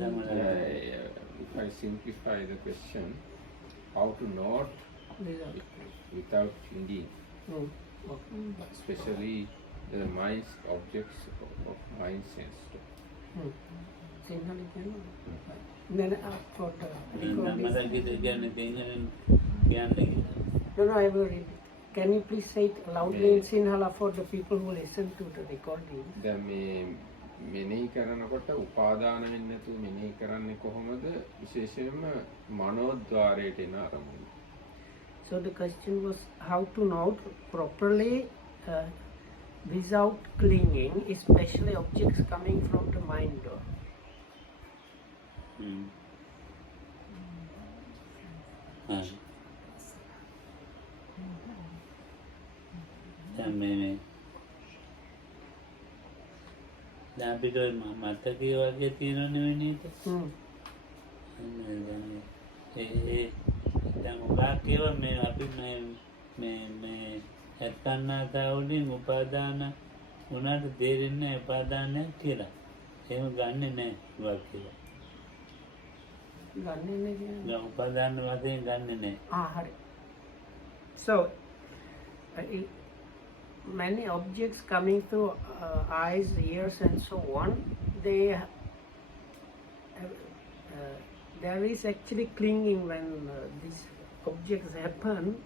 If I simplify the question, how to note without clinging, especially the mind's objects of mind sense. No, I will read it. Can you please say it loudly in Sinhala for the people who listen to the recording? දැන් මේ මෙනෙහි කරනකොට උපාදාන වෙන්නේ නැතුව මෙනෙහි කරන්නේ කොහොමද? විශේෂයෙන්ම මනෝද්වාරයට එන අරමුණ. So the question was how to note properly without clinging, especially objects coming from the mind door. අපිට මතකයේ වගේ තියෙනවනේ වෙන්නේ. දැන් වාක්‍යව මේ අපි මේ එක්කන්නාතාවලින් උපාදාන උනාට තේරෙන්නේ උපාදානයක් කියලා. එහෙම ගන්නෙ නැහැ වාක්‍යව. ගන්නෙ නැහැ. උපාදාන වශයෙන් ගන්නෙ නැහැ. හරි. So many objects coming through eyes, ears and so on, there is actually clinging when these objects happen,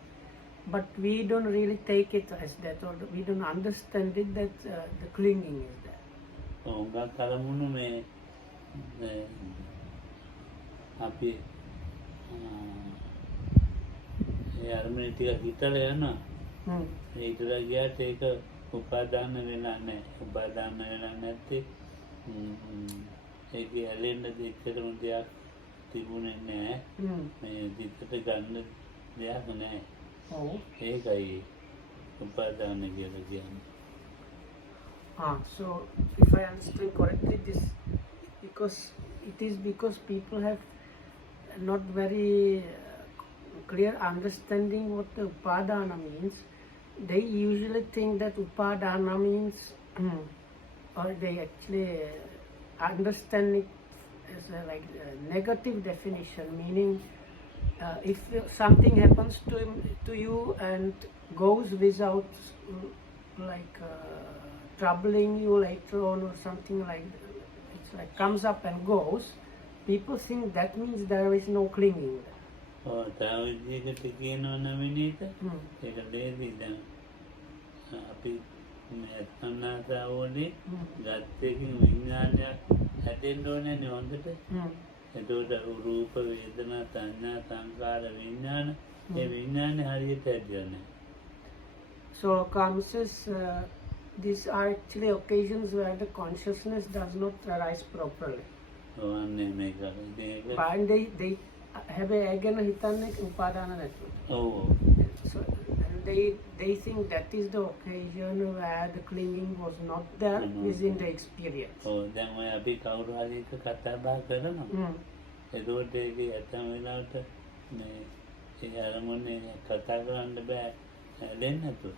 but we don't really take it as that, or we don't understand it that the clinging is there. කලමුණු මේ අපි අරමුණ ටික හිතලා යනවා. හිතලා ගියාට ඒක උපාදාන වෙලා නැහැ. උපාදාන වෙලා නැත්තේ ඒක ඇලෙන්න දෙච්චරම දෙයක් තිබුණේ නැහැ. මේ දිත්තට ගන්න දෙයක් නැහැ. ඒකයි උපාදාන කියලා කියන්නේ. So if I understand correctly, this because people have not very clear understanding what the upadana means. They usually think that upadana means, or they actually understand it as a negative definition, meaning if something happens to you and goes without troubling you later on or something like that, it's like comes up and goes, people think that means there is no clinging there. තාවිදියකට කියනවා නමිනීත ඒක දෙවි දැන් අපි අන්නාතාවෝනේ ගත්තකින් විඥානයක් හැදෙන්න ඕනේ නේ හොඳට එතකොට රූප වේදනා සංඥා සංකාර විඥාන මේ විඥානේ හරියට හැදෙන්නේ. So conscious these are actually occasions where the consciousness does not arise properly. අනේ මේක and they have a හිතන්නේ උපාදාන නැතුව. So they think that is the occasion where the clinging was not there within the experience. දැන් ඔය අපි කවුරු හරි එක කතා බහ කරනවා. එතකොට ඒකේ ඇත්තම වෙලාවට මේ ඒ අරමුණේ කතා කරන්න බෑ දැන් නැතුව.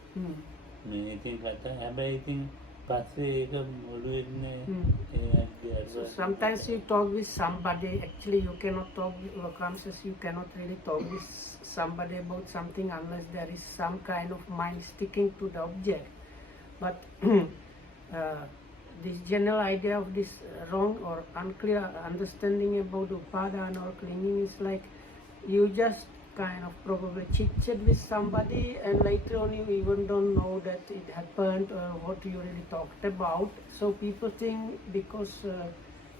මේ ඉතින් කතා හැබැයි ඉතින් පස්සේ ඒක ඔළුවෙන්නේ So sometimes you talk with somebody, actually you cannot talk with your conscious, you cannot really talk with somebody about something unless there is some kind of mind sticking to the object. But this general idea of this wrong or unclear understanding about upadana or clinging is like you just kind of probably chit-chat with somebody and later on you even don't know that it happened or what you really talked about. So people think because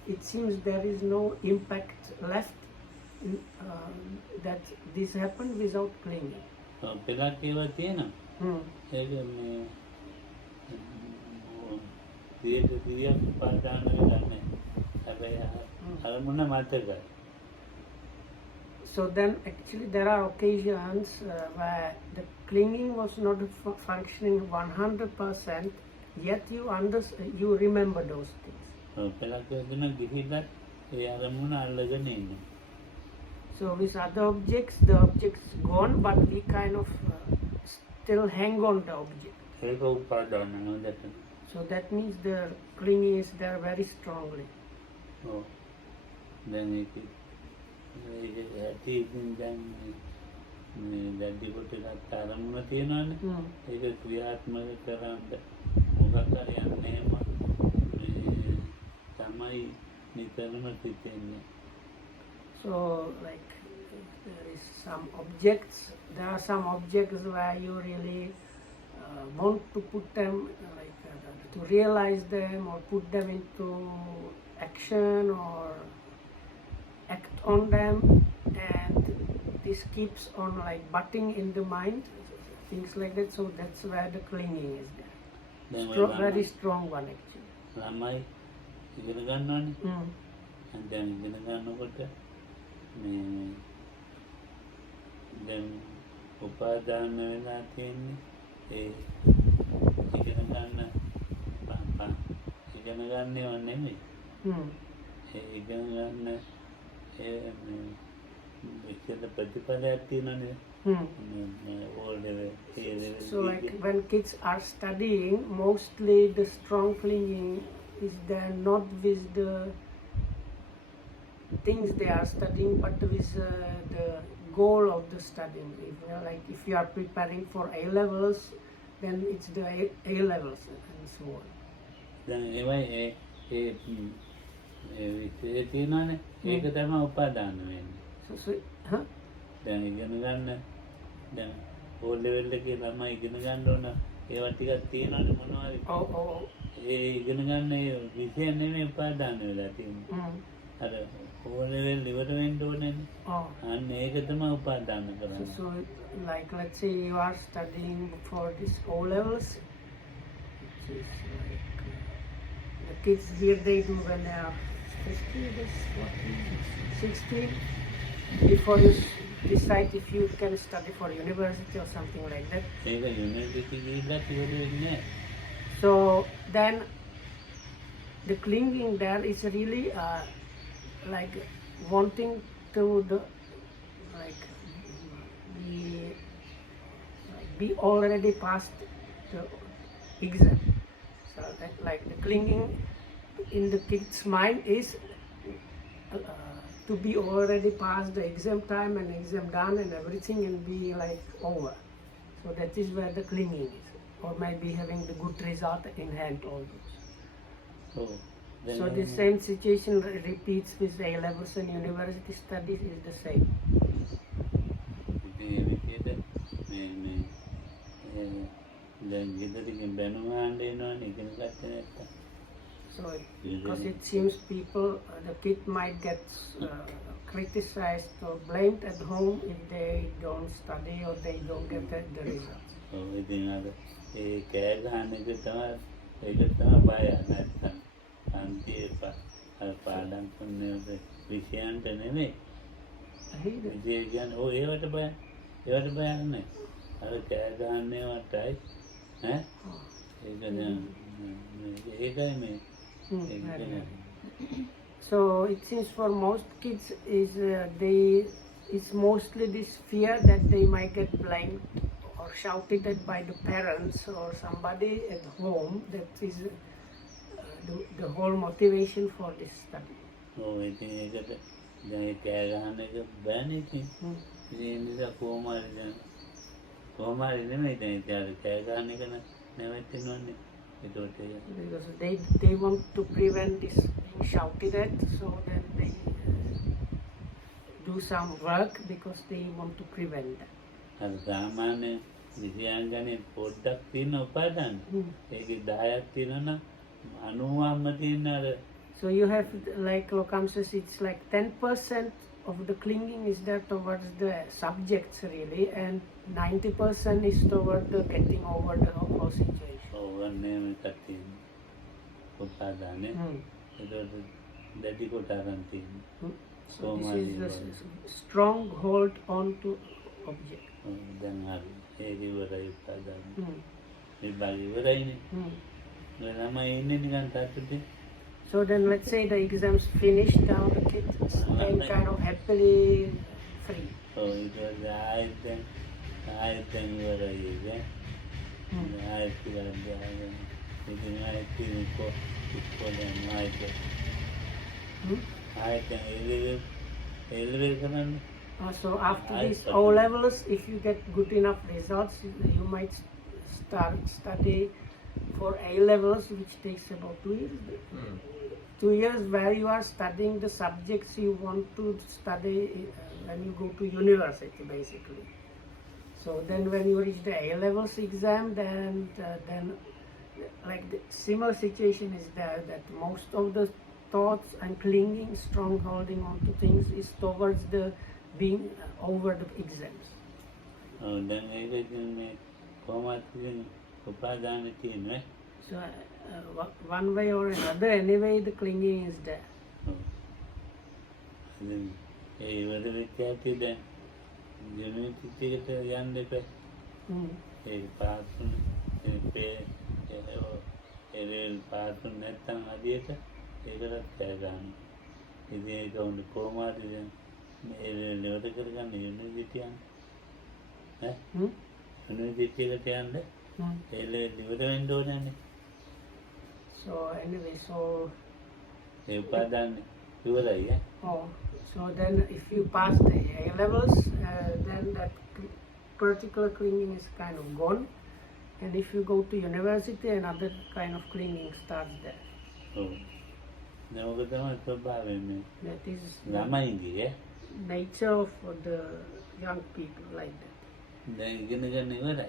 it seems there is no impact left that this happened without clinging. පෙරක් ඒවා තියෙනවා. ඒක මේ දියක උපාදාන වෙලා නැහැ. හැබැයි අරමුණ මතකයි. So then actually there are occasions where the clinging was not functioning 100%, yet you remember those things. So with other objects, the object's gone, but we kind of still hang on the object. So that means the clinging is there very strongly. දැන් ඒක ඇති ඉතින් දැන් මේ දැඩි කොට ගත්ත අරමුණ තියෙනවානේ. ඒක ක්‍රියාත්මක කරන්න මොකක් හරි යන්නේම මේ තමයි නිතරම සිතෙන්නේ. So like there are some objects where you really want to put them to realize them or put them into action or act on them, and this keeps on like butting in the mind, things like that. So that's where the clinging is there. Very strong one actually. ළමයි ඉගෙන ගන්නවනේ. දැන් ඉගෙන ගන්නකොට මේ දැන් උපාදාන වෙලා තියෙන්නේ ඒ ඉගෙන ගන්නව නෙමෙයි. ඒ ඉගෙන ගන්න විශේෂ ප්‍රතිඵලයක් තියෙනනේ. So like when kids are studying, mostly the strong clinging is there not with the things they are studying, but with the goal of the studying. If you are preparing for A levels, then it's the A levels and so on. Then විශේෂ තියෙනවානේ. ඒක තමයි උපාදාන වෙන්නේ. දැන් ඉගෙන ගන්න දැන් ඕ ලෙවල් එකේ ළමයි ඉගෙන ගන්න ඕන ඒවා ටිකක් තියෙනවානේ මොනවාරි. ඒ ඉගෙන ගන්න ඒ විෂය නෙමෙයි උපාදාන වෙලා තියෙන්නේ. අර ඕ ලෙවල් ඉවර වෙන්න ඕනේනේ. අන්න ඒක තමයි උපාදාන කරන්නේ. So like let's say you are studying for this O levels, which is like the kids here they do when they are 16, before you decide if you can study for university or something like that. So then the clinging there is really like wanting to be already past the exam. So that like the clinging in the kid's mind is to be already past the exam time and exam done and everything and be like over. So that is where the clinging is, or maybe having the good result in hand always. So the same situation repeats with A levels and university studies is the same. So because it seems people, the kid might get criticized or blamed at home if they don't study or they don't get the results. So it seems for most kids it's mostly this fear that they might get blamed or shouted at by the parents or somebody at home. That is the whole motivation for this study. Because they want to prevent this being shouted at, so then they do some work because they want to prevent that. So you have, like Lokam says, it's like 10% of the clinging is there towards the subjects really, and 90% is toward the getting over the whole situation. So this is the strong hold on to object. So then let's say the exams finished, now the kids came kind of happily free. ආයෙත් එල්ලෙවල් කරන්න. So after I these studied. O levels, if you get good enough results, you might start study for A levels, which takes about 2 years. 2 years where you are studying the subjects you want to study when you go to university, basically. So then when you reach the A levels exam, then like the similar situation is there, that most of the thoughts and clinging, strong holding on to things is towards the being over the exams. දැන් ඒක ඉතින් මේ කොහොමද ඉතින් උපාදාන තියෙන්නේ. So one way or another, anyway, the clinging is there. ඉතින් ඒ ඉවර වෙච්ච ඇටි දැන් යුනිවර්සිටි එකට යන්න එපා. ඒ පාසුන් එරෙල් පාසුන් නැත්තම් අදියට ඒකටත් කෑ ගන්න. ඉතින් ඒක උන් කොහොමද දැන් එරෙල් ඉවර කරගන්න යුනිවර්සිටි යන්න. යුනිවර්සිටි එකට යන්න එරෙල් ඉවර වෙන්න ඕනනේ. So anyway, so ඒ උපාදාන ඉවරයි ඈ. oh, so then if you pass the A levels, then that particular clinging is kind of gone, and if you go to university, another kind of clinging starts there. ඔව්. දැන් ඔක තමයි ස්වභාවය මේ. That is ළමයින්ගේ ඈ. nature of the young people, like that. දැන් ඉගෙන ගන්න ඉවරයි.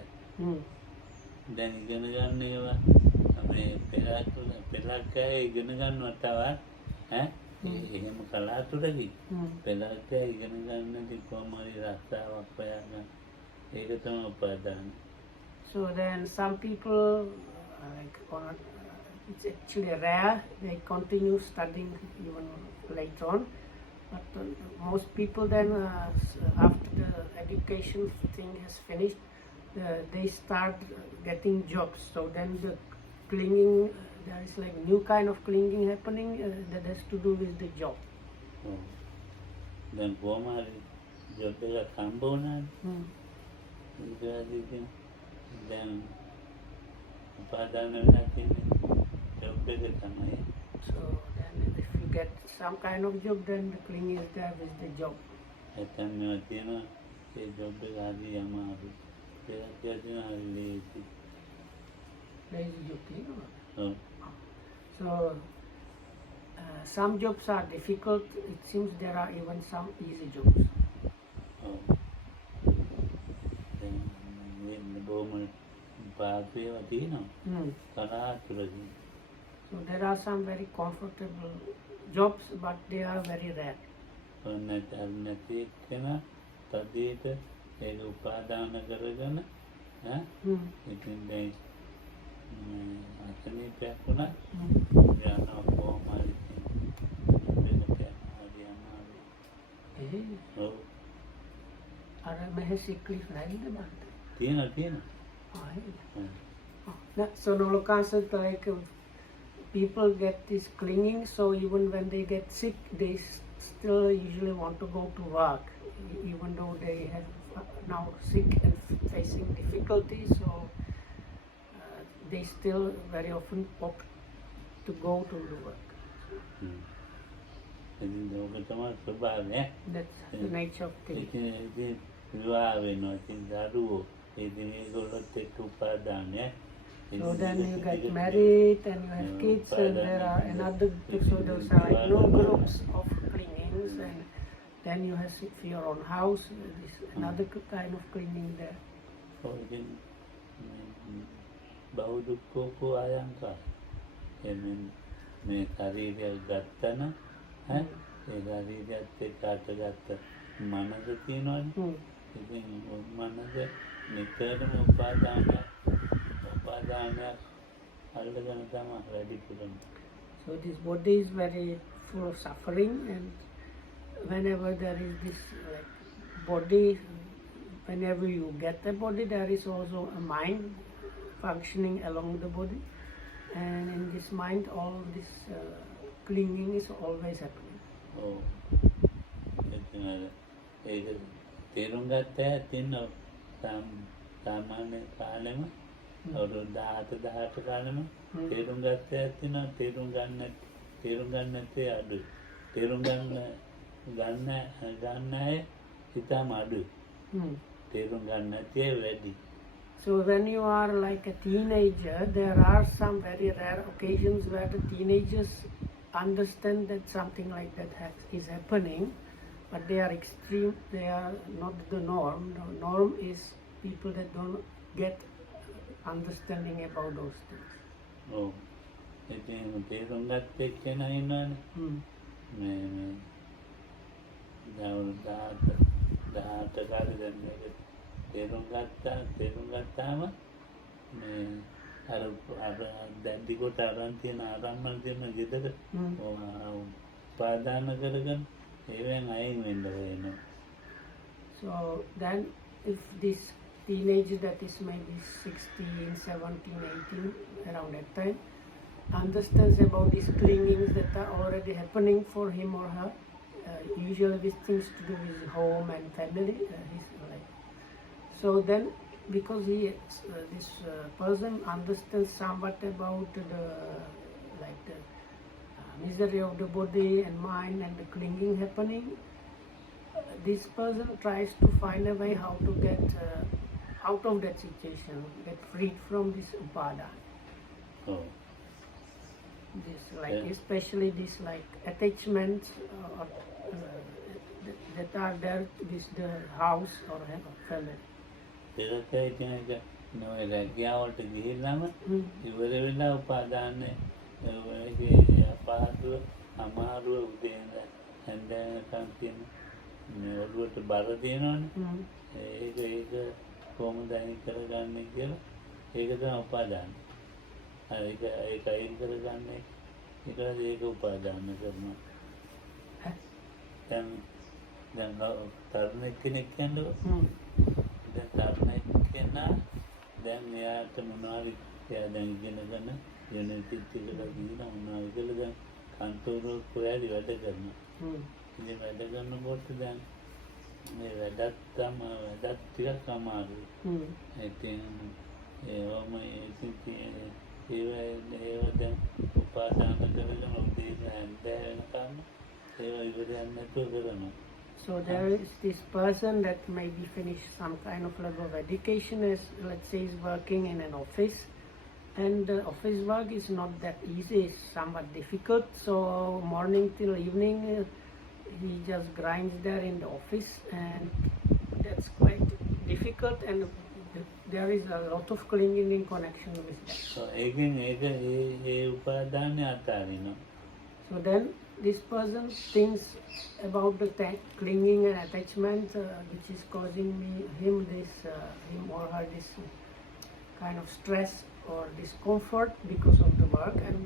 දැන් ඉගෙන ගන්න ඒවා මේ පෙරක් අය ඉගෙන ගන්නවා තවත් ඈ එහෙම කලාතුරකින් පෙරක් අය ඉගෙන ගන්නදී කොහොම හරි රස්සාවක් හොයාගන්න ඒක තමයි උපාදාන. So then some people like it's actually rare, they continue studying even later on, but most people then after the education thing has finished, they start getting jobs. So then the clinging, there is like new kind of clinging happening that has to do with the job. දැන් කොහොම හරි job එකක් හම්බ වුණානේ. ඊට පස්සේ දැන් උපාදාන වෙලා තියෙන්නේ ජොබ් එක තමයි. So then if you get some kind of job, then the clinging is there with the job. ඇත්තම මේවා තියෙනවා ඒ ජොබ් එක හරි අමාරු. ඒකත් තියෙනවා හරි ලේසි. Lazy job, you know. ඔව්. So some jobs are difficult. It seems there are even some easy jobs. ඔව්. දැන් මේ බොහොම පාපේ ඒවා තියෙනවා. කලාතුරකින්. So there are some very comfortable jobs, but they are very rare. නැති එක්කෙනා තදේට ඒක උපාදාන කරගෙන ඉතින් දැන් අසනීපයක් වුණා යනවා කොහොම හරි වෙනට හරි අමාරුයි. ඔව්. අර මෙහෙ sick leave නැද්ද බං? තියෙනවා. So no concept like people get this clinging, so even when they get sick, they still usually want to go to work, even though they have now sick and facing difficulties. So they still very often opt to go to the work. That's the nature of things. විවාහ වෙනවා ඉතින් දරුවෝ ඉතින් ඒගොල්ලොත් එක්ක උපාදානය. So then you get married and you have kids, and there are another, so those are like no groups of clingings, and then you have your own house, this another kind of clinging there. So then බෞද්ධකෝ ආයන්කා මේ ශරීරය ගත්තන ඒ ශරීරයත් එක්ක අටගත්ත මනස තියෙනවනේ. ඉතින් මනස නිතරම උපාදානයක් අල්ලගෙන තමයි වැඩි පුරන්නේ. So this body is very full of suffering, and whenever there is this body, whenever you get the body, there is also a mind functioning along the body, and in this mind all this clinging is always happening. Oh, ඒක තේරුම් ගත්ත ඇතින් සාමාන්‍ය කාලෙම අවුරුදු 17 කාලෙම තේරුම් ගත්ත ඇතින තේරුම් ගන්න නැත්තේ අඩුයි. තේරුම් ගන්න අය ඉතාම අඩුයි. තේරුම් ගන්න නැති අය වැඩි. So when you are like a teenager, there are some very rare occasions where the teenagers understand that something like that is happening, but they are extreme, they are not the norm. The norm is people that don't get understanding about those things. ඔව්. ඉතින් තේරුම් ගත්ත එක්කෙනා ඉන්නවනේ. මේ දවල් 18 කාලේ දැන් මේක තේරුම් ගත්තාම මේ අර දැඩි කොට අරන් තියෙන ආරම්භන තියෙන ගෙදර උපාදාන කරගෙන ඒවෙන් අයින් වෙන්න වෙනවා. So then if this teenager that is maybe 16, 17, 18, around that time, understands about these clingings that are already happening for him or her, usually with things to do with home and family, his life. So then, because this person understands somewhat about the misery of the body and mind and the clinging happening, this person tries to find a way how to get out of that situation, get freed from this upadana. Oh. This especially this attachments that are there with the house or family. රැකියාවට ගිහිල්ලාම ඉවර වෙලා උපාදානය අපහසුව අමාරුව උදේ ඉඳන් හැන්ද වෙනකන් තියෙන ඔළුවට බර තියෙනවනේ. ඒක කොහොමද අයින් කරගන්නේ කියලා ඒක තමයි උපාදානය. ඒක අයින් කරගන්නේ ඒක උපාදාන කරනවා. දැන් තරුණෙක් කෙනෙක් කියන්නකො. දැන් තරුණෙක් කෙනා දැන් එයාට මොනවාරි එයා දැන් ඉගෙනගෙන යුනිවර්සිටි එකට ගිහින් මොනවාරි කියලා දැන් කන්තෝරුවක කොහේරි වැඩ කරනවා. ඉතින් වැඩ කරනකොට දැන් මේ වැඩත් ටිකක් අමාරුයි. ඉතින් ඒවම ඒව දැන් උපාදාන කරගෙන උදේ හැන්ද වෙනකම් ඒව ඉවරයක් නැතුව කරනවා. So there is this person that maybe finished some kind of level of education, is let's say is working in an office, and the office work is not that easy, it's somewhat difficult. So morning till evening he just grinds there in the office, and that's quite difficult, and there is a lot of clinging in connection with that. So again ඒ උපාදානය අතාරිනවා. So then this person thinks about the clinging and attachment which is causing him or her this kind of stress or discomfort because of the work, and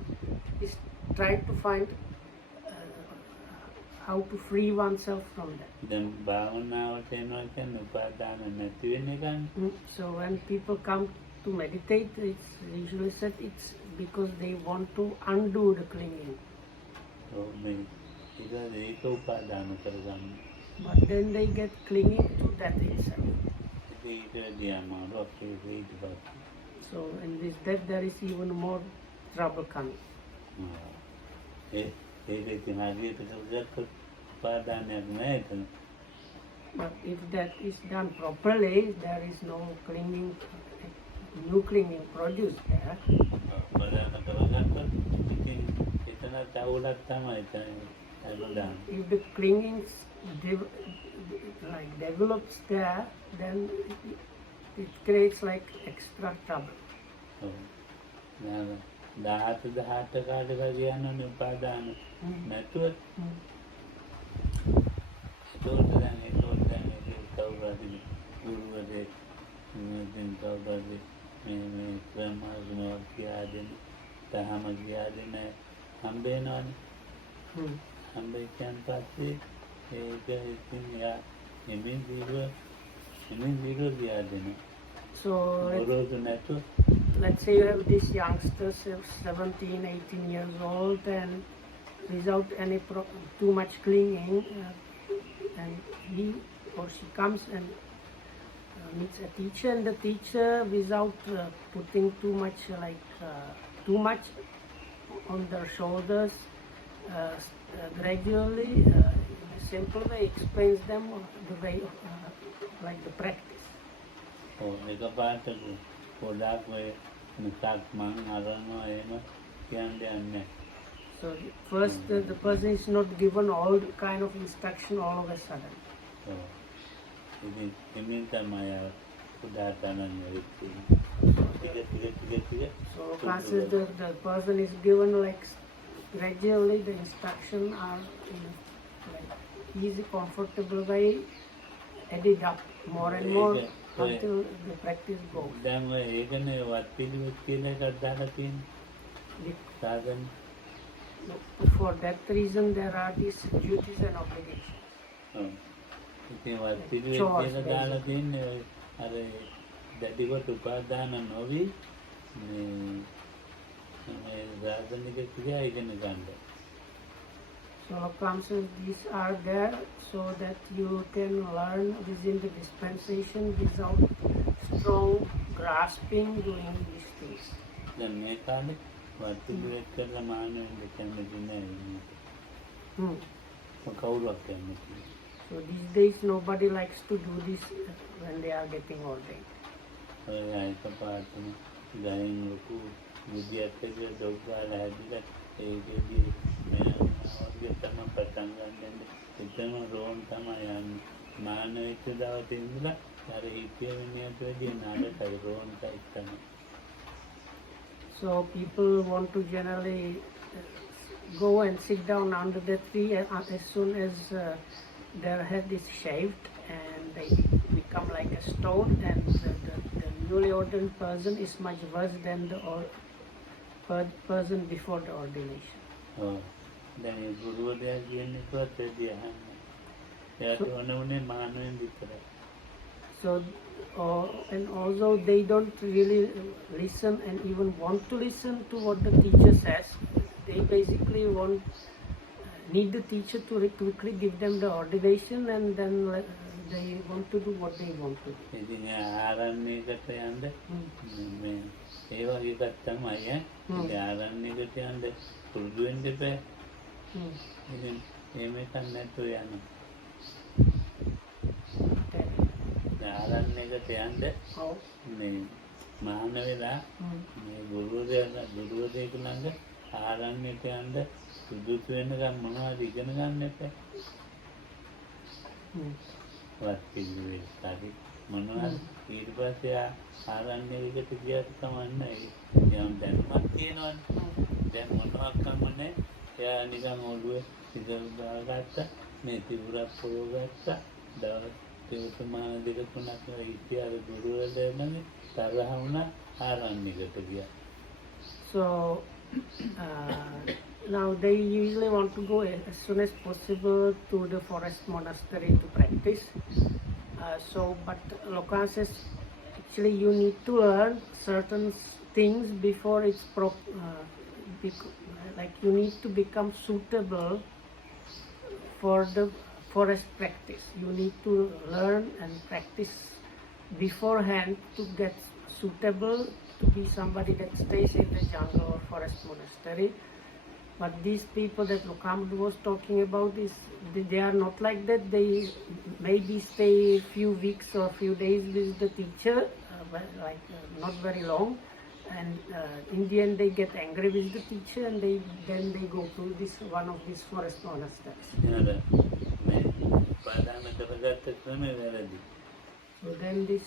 is trying to find how to free oneself from that. දැන් භාවනාවට එනවා කියන්නේ උපාදාන නැති වෙන එකනේ. So when people come to meditate, it's usually said it's because they want to undo the clinging. ඒක උපාදාන කරගන්න. But then they get clinging to that itself. ඒක දියාමාවක් ඒක ඉතිපත්. So in this death there is even more trouble coming. ඒක ඉතින් හරියට කරගත්තොත් උපාදානයක් නැහැ. But if that is done properly, there is no clinging, new clinging produced there. If the clinging develops there, then it creates like extra trouble. 18 කාලේ කියනනේ උපාදාන නැතුව ඒකෝට දැන් කවුරුහරි ගුරුවරයෙක් මෙතෙන් කවුරුහරි මේ ක්‍රමයක් කියා දෙන්න තහම කියා දෙන්න හම්බ වෙනවනේ. හම්බ වෙන පස්සේ ඒක ඉතින් යා එමින් දීගෝ කියා දෙන්න. So let's say you have these youngsters, 17, 18 years old, and without any too much clinging, and he or she comes and meets a teacher, and the teacher, without putting too much on their shoulders, gradually, in a simple way, explains them the way of, like the practice. එකපාරට පොඩක් ඔය මුසක් මං අරනවා එහෙම කියන්න යන්නේ. So first, the person is not given all kind of instruction all of a sudden. ඔව්. ඉතින් එමින් තමයි අර පොඩක් අනන්නේ ටික. So classes, the person is given like gradually the instruction are in like easy, comfortable way, added up more and more until the practice goes. දැන් ඔය ඒකනේ වත් පිළිවෙත් කියන එකක් දාලා තියෙන්නේ. සාධන. For that reason, there are these duties and obligations. ඔව්. ඉතින් වත් පිළිවෙත් කියන දාලා තියෙන්නේ ඔය අර දැඩිවට උපාදාන නොවි මේ සාධනික ක්‍රියා ඉගෙන ගන්න. So counsels, these are there so that you can learn within the dispensation without strong grasping doing these things. දැන් මේ කාලේ වත් පිළිවෙත් කරලා මානෙන්න කැමති නැහැ. කවුරුවක් කැමති. So these days nobody likes to do this when they are getting ordained. ඔය එකපාරටම ගයින් ලොකු විද්‍යාර්ථියෙක් දොග්ගාලා හැදිලා ඒකෙදී මම වගේ තමයි පටන් ගන්නන්නේ. එතන රෝන් තමයි යන්නේ. මානවික දවසේ ඉඳලා අර හිතේ වෙනියට වැඩි නාඩකයි රෝන් තමයි. So people want to generally go and sit down under the tree as soon as their head is shaved and they become like a stone, and the newly ordained person is much worse than the person before the ordination. Oh, then you guru there again for the So, and although they don't really listen and even want to listen to what the teacher says, they basically need the teacher to quickly give them the ordination, and then they want to do what they want to do. ඉතින් ආරණ්‍යයකට යන්න මේ ඒ වගේ එකක් තමයි ඈ ආරණ්‍යයකට යන්න පුරුදු වෙන්න එපා. ඉතින් එහෙම එකක් නැතුව යන්න. ආරණ්‍යයකට යන්න මේ මහාන වෙලා මේ ගුරුවරයෙක් ළඟ ආරණ්‍යයට යන්න සුදුසු වෙනකම් මොනවද ඉගෙන ගන්න එපා. වත් පිළිවෙත් හරි මොනවද ඊට පස්සේ ආරණ්‍යයකට ගියාට කමන්නේ. යම් දැනුමක් තියෙනවනේ. දැන් මොනවක් කමන්නේ. එයා නිකන් ඔළුවේ ඉඳන් දාගත්තා මේ තිබුරක් පොරවගත්තා. දවස් තේතුමාන දෙක තුනක් ඉතිහාස ගුරුවරයාගෙන් තරහ වුණා ආරණ්‍යයකට ගියා. So now they usually want to go as soon as possible to the forest monastery to practice. But Loka says actually you need to learn certain things before it's like you need to become suitable for the forest practice. You need to learn and practice beforehand to get suitable to be somebody that stays in the jungle or forest monastery. But these people that Lokamud was talking about, they are not like that. They maybe stay a few weeks or a few days with the teacher, not very long. And in the end they get angry with the teacher, and then they go to one of these forest monasteries. So then this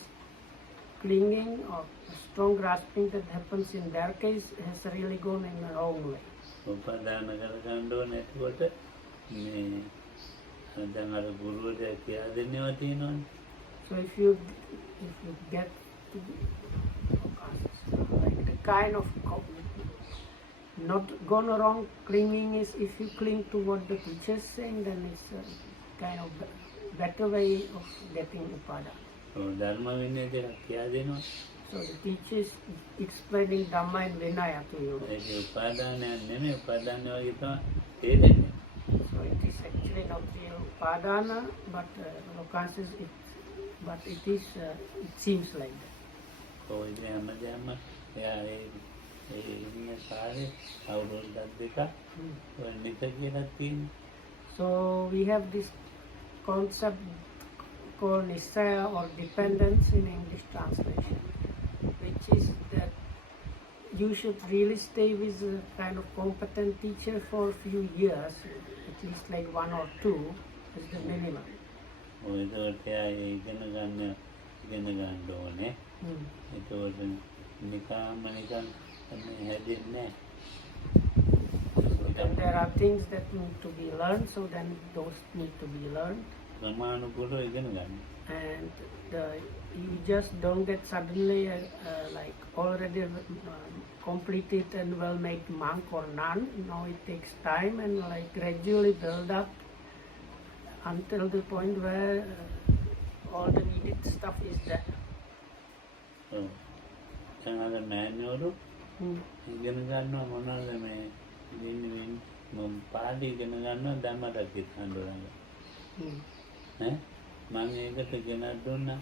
clinging or strong grasping that happens in their case has really gone in the wrong way. උපාදාන කරගන්න ඕනේ එතකොට මේ දැන් අර ගුරුවරයා කියලා දෙන්නේවා තියෙනවනේ. So if you get to like the kind of not gone wrong clinging is if you cling to what the teacher is saying, then it's a kind of better way of getting upadana. ධර්ම විනය දෙකක් කියලා දෙනවා. So the teacher is explaining Dhamma and Vinaya to you. ඒක උපාදානයක් නෙමෙයි උපාදානය වගේ තමයි තේරෙන්නේ. So it is actually not real upadana, but Loka says it seems like that. So ඉතින් හැමදේම එයා ඒ ඉන්න කාලේ අවුරුද්දක් දෙකක් ඔය නිත කියලා තියෙනවා. So we have this concept called nisaya or dependence in English translation, which is that you should really stay with a kind of competent teacher for a few years, at least like 1 or 2 is the minimum. ඔය ඒකට එයා ඉගෙන ගන්න ඕනේ. ඒකට නිකන් හැදෙන්නේ Then there are things that need to be learned, so then those need to be learned. ක්‍රමානුකූලව ඉගෙන ගන්න. And you just don't get suddenly like already completed and well-made monk or nun. No, it takes time and like gradually build up until the point where all the needed stuff is there. දැන් අර මෑණිවරු ඉගෙන ගන්නවා මොනවද මේ මම පාඩි ඉගෙන ගන්නවා ධම්මරක්ක හඳුනගන්න. මම ඒකට ගෙනත් දුන්නා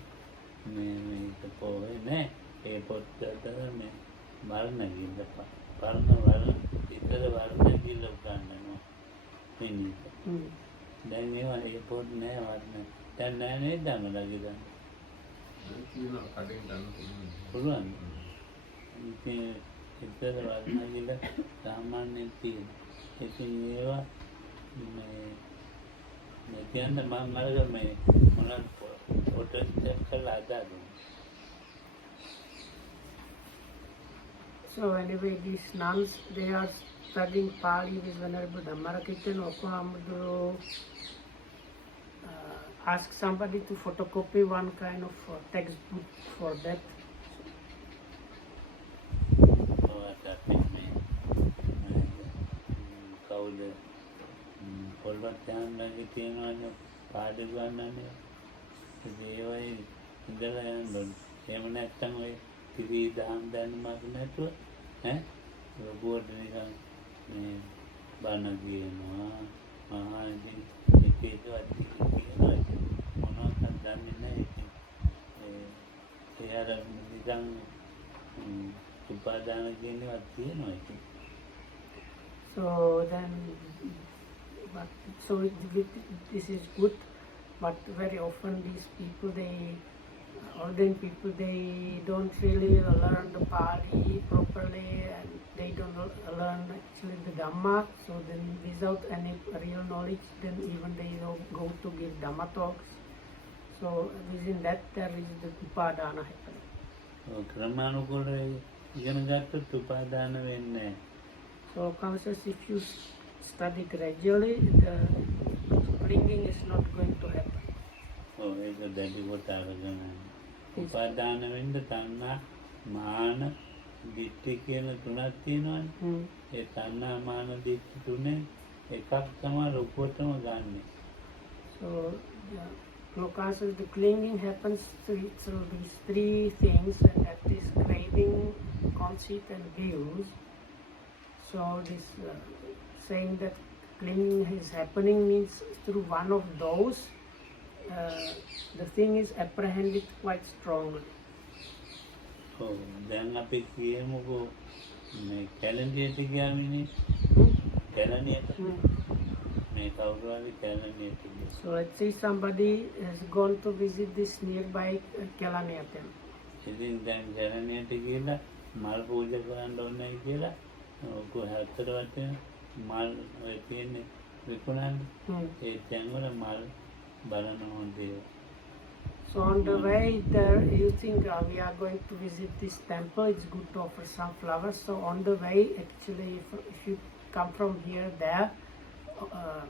මේක පොවේ නෑ ඒ පොත්වල මේ වර්ණ ගිල්ලපා වර්ණ ඉතල වර්ණ ගිල්ල ගන්නවා මිනිහ. දැන් ඒවා ඒ පොත් නෑ වර්ණ දැන් නෑ නේද ධම්මරක්ක ගන්න. තියෙනවා කඩෙන් ගන්න පුළුවන්. ඉතින් ඉතල වර්ණ ගිල්ල සාමාන්‍යයෙන් තියෙනවා. ඉතින් ඒවා මේ කියන්න මම මරග මේ මොනවද ෆොටෝ ස්ටෙප් කරලා අදාදුනා. So anyway, these nuns, they are studying Pali with Venerable Dhammarakirtan. Okahamudro ask somebody to photocopy one kind of textbook for that. කවුද පොල්වත් යන්නගේ තියෙනවනේ පාඩු ගන්නනේ ඒවයි ඉඳලා යන්න ඕනේ. එහෙම නැත්නම් ඔය ටිවි දහම් දැනුමක් නැතුව රොබෝට් නිකන් මේ බණ කියනවා ඉතින් එක එකවත් කියනවා මොනවද දන්නේ නැහැ. ඒ අර නිකන් උපාදාන කියනවත් තියෙනවා ඉතින්. So then, this is good, but very often these people, ordained people, they don't really learn the Pali properly, and they don't learn actually the Dhamma. So then, without any real knowledge, then even they go to give Dhamma talks. So within that, there is the upadana happening. ක්‍රමානුකූලව ඉගෙන ගත්තොත් උපාදාන වෙන්නේ නැහැ. So, conscious, if you study gradually, the clinging is not going to happen. ඒක දැඩි කොට අරගෙන උපාදාන වෙන්න තණ්හා මාන දිට්ඨි කියන තුනක් තියෙනවානේ. ඒ තණ්හා මාන දිට්ඨි තුනේ එකක් තමයි රූපවටම ගන්නෙ. So, conscious, the clinging happens through these 3 things, and that is craving, conceit, and views. So this saying that clinging is happening means through one of those, the thing is apprehended quite strongly. දැන් අපි කියමුකෝ මේ කැලණියට ගියාමිනේ කැලණියට මේ කවුරු හරි කැලණියට ගියා. So let's say somebody has gone to visit this nearby Kelaniya temple. ඉතින් දැන් කැලණියට ගිහලා මල් පූජා කරන්න ඕනේ කියලා ඔක හැතර වටේ මල් ඔය තියෙන්නේ විකුණන්නේ. ඒ තැන්වල මල් බලන හොඳේ. So on the way there, you think we are going to visit this temple, it's good to offer some flowers. So on the way, actually, if you come from here, there,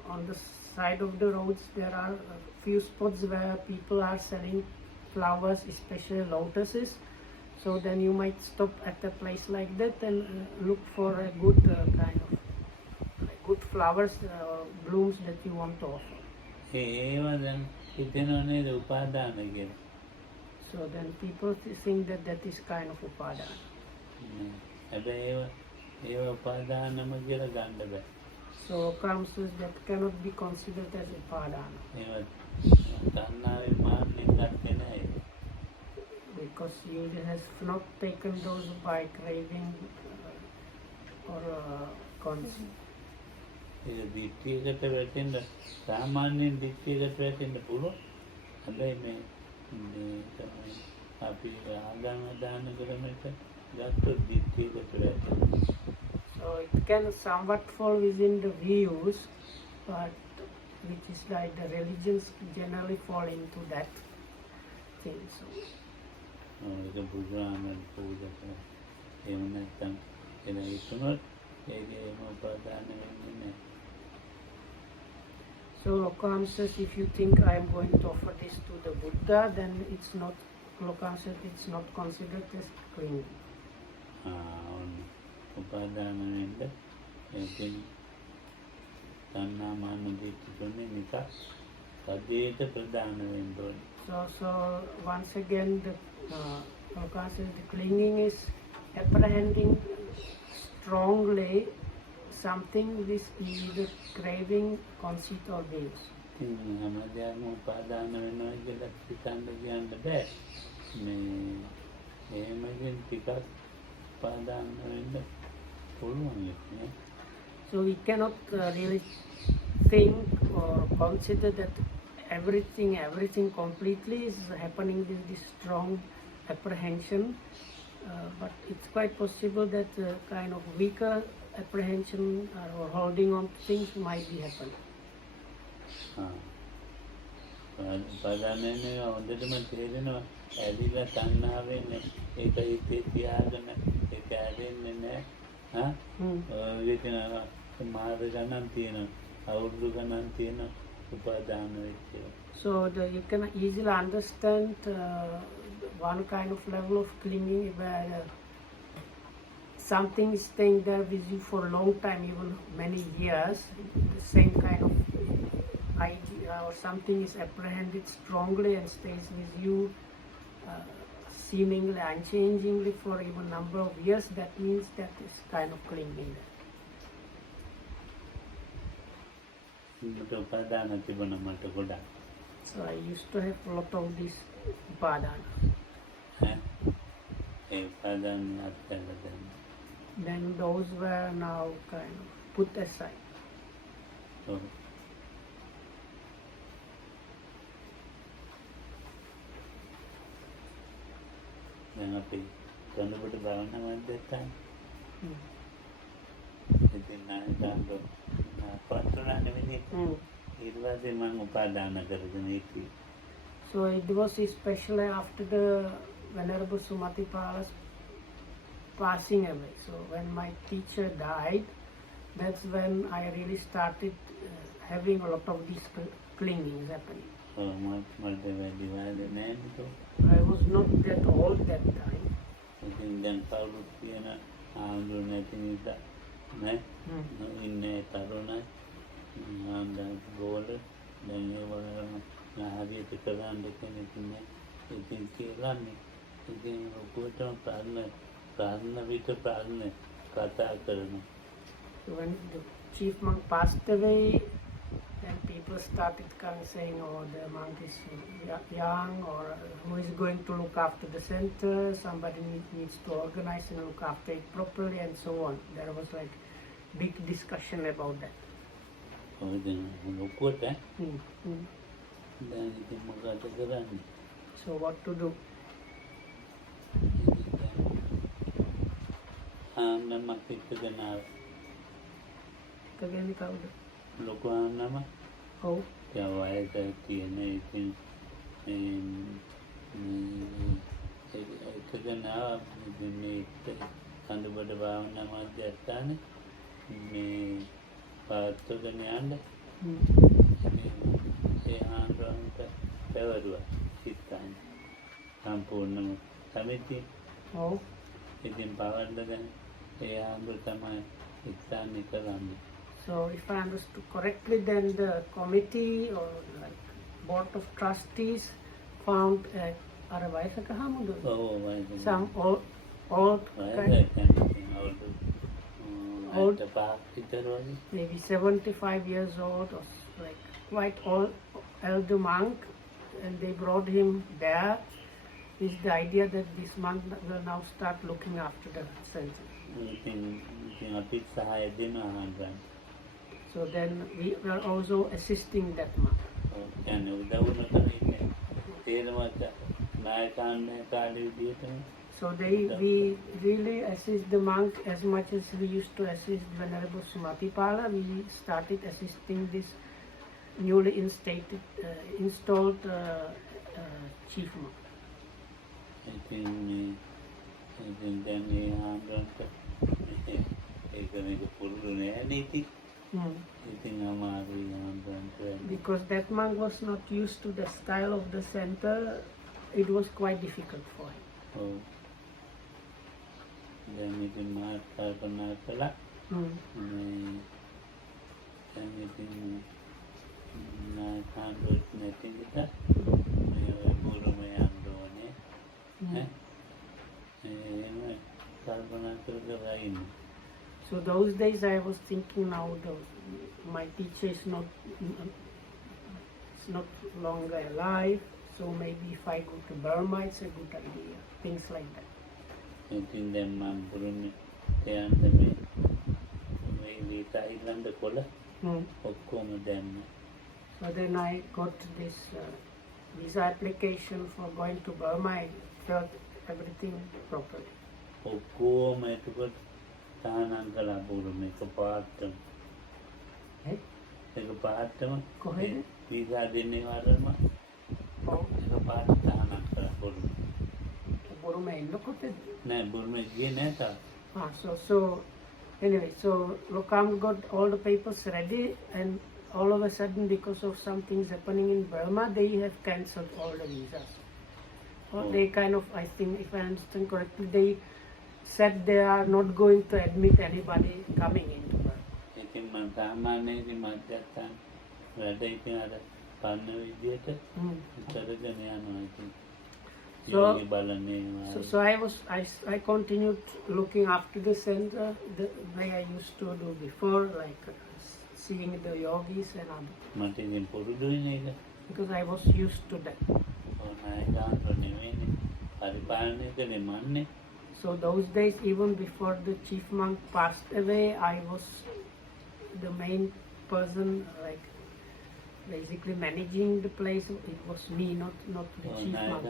on the side of the roads, there are a few spots where people are selling flowers, especially lotuses. So then you might stop at a place like that and look for a good kind of good flowers, blooms that you want to offer. ඒවා දැන් හිතෙනව නේද උපාදාන කියලා. So then people think that that is kind of upadana. හැබැයි ඒවා උපාදානම කියලා ගන්න බෑ. So comes that cannot be considered as upadana. ඒවා තණ්හාවේ මාර්ගයෙන් ගත්තේ නැහැ. Because you has not taken those by craving, or cons? ඒක දිට්ඨියකට වැටෙන්න සාමාන්‍යයෙන් දිට්ඨියකට වැටෙන්න පුළුවන්. හැබැයි මේ තමයි අපි ආගම දාන ක්‍රමයට ගත්තොත් දිට්ඨියකට වැටෙනවා. So it can somewhat fall within the views, but which is like the religions generally fall into that thing. So ඒක බුදුරාමයන් පූජා කරන එහෙම නැත්නම් එන ඉක්ුණොත් ඒකේ උපාදාන වෙන්නේ නැහැ. so Lokam says, if you think I am going to offer this to the Buddha, then it's not, Lokam says, it's not considered as clinging. උපාදාන වෙන්න ඒකෙන් තණ්හා මාන දිට්ඨි තුනේ නිකක් සදේට ප්‍රදාන වෙන්න ඕනේ. So once again, the Lokam says the clinging is apprehending strongly something with either craving, conceit or views. හැමදේම උපාදාන වෙනවා කියලා හිතන්න කියන්න බෑ. මේ එහෙමකින් ටිකක් උපාදාන වෙන්න පුළුවන් නේ. So we cannot really think or consider that everything completely is happening with this strong apprehension, but it's quite possible that kind of weaker apprehension or holding on to things might be happening. උපාදානනේ හොඳටම තේරෙනවා ඇදිලා තණ්හාවෙන් ඒක හිතේ තියාගෙන ඒක ඇදෙන්නේ නැහැ. විකනවා මාර්ග ගණන් තියෙනවා අවුරුදු ගණන් තියෙනවා උපාදාන වෙච්ච. So you can easily understand one kind of level of clinging where something is staying there with you for a long time, even many years, the same kind of idea or something is apprehended strongly and stays with you seemingly unchangingly for even number of years. That means that is kind of clinging there. So I used to have a lot of this upadana. Then those were now kind of put aside. දැන් අපි කඳුබඩ භාවනා මැදට ඉතින් නායකව පතරණ නෙවෙයි ඊට පස්සේ මම උපාදාන කරගෙන ඉති. So it was especially after the Venerable Sumatipala's passing away. So when my teacher died, that's when I really started having a lot of these clingings happening. I was not that old that time. So when the chief monk passed away, then people started coming saying, oh, the monk is young, or who is going to look after the center, somebody needs to organize and look after it properly, and so on. There was like big discussion about that. So what to do? Again, oh. කඳුබඩ භාවනා මධ්‍යස්ථානේ මේ පාත්වගෙන යන්න ඒ ආන්දරන්ට පැවරුවා සිතාන සම්පූර්ණම සමිතිය. Oh. ඉතින් පවර්දගෙන ඒ ආන්දර තමයි ඉස්තාන්නේ කරන්නේ. So if I understood correctly, then the committee or like board of trustees found some old maybe 75 years old or like quite old elder monk, and they brought him there with the idea that this monk will now start looking after the center. ඉතින් අපිත් සහාය දෙනවා ආන්දරන්. So then we are also assisting that monk. කියන්නේ උදව් කරන්නේ තේරමත නායකයන්ගේ කාලේ විදිහටම. So we really assist the monk as much as we used to assist Venerable Sumatipala. We started assisting this newly installed chief monk. ඉතින් දැන් මේ ආන්දරන්ට ඒක පුරුදු නෑ නීති. ඉතින් අමාරුයි ආන්දරන්ට. Because that monk was not used to the style of the center, it was quite difficult for him. ඔව්. දැන් ඉතින් මාත් කල්පනා කළා. දැන් ඉතින් නායකයන්ට නැති නිසා මේ බුරුමේ යන්න ඕනේ. එහෙම කල්පනා කරලා ඉන්නේ. So those days I was thinking, now my teacher is not longer alive, so maybe if I go to Burma, it's a good idea. Things like that. ඉතින් දැන් මම බුරුමේ යන්න මේ වීසා ඉල්ලන්න කොළ ඔක්කොම දැම්ම. So then I got this visa application for going to Burma. I felt everything properly. ඔක්කොම එතකොට තහනම් කළා බුරුමේ එකපාරටම. එකපාරටම කොහෙද? වීසා දෙන්නේ වරම එකපාරට තහනම් කළා බුරුමේ. Burma එන්නකොටද? නෑ බුරුමේ ගියේ නෑ තාම. So anyway, so Lokam got all the papers ready, and all of a sudden, because of some things happening in Burma, they have cancelled all the visas. Or they kind of, I think, if I understand correctly, they said they are not going to admit anybody coming into Burma. ඉතින් මම සාමාන්‍යයෙන් මධ්‍යස්ථාන වැඩ ඉතින් අර පන්න විදියට කරගෙන යනවා ඉතින්. So I continued looking after the center the way I used to do before, like seeing the yogis and other. මට ඉතින් පුරුදුයි නේද? Because I was used to that. So those days, even before the chief monk passed away, I was the main person, like basically managing the place. It was me, not the chief monk.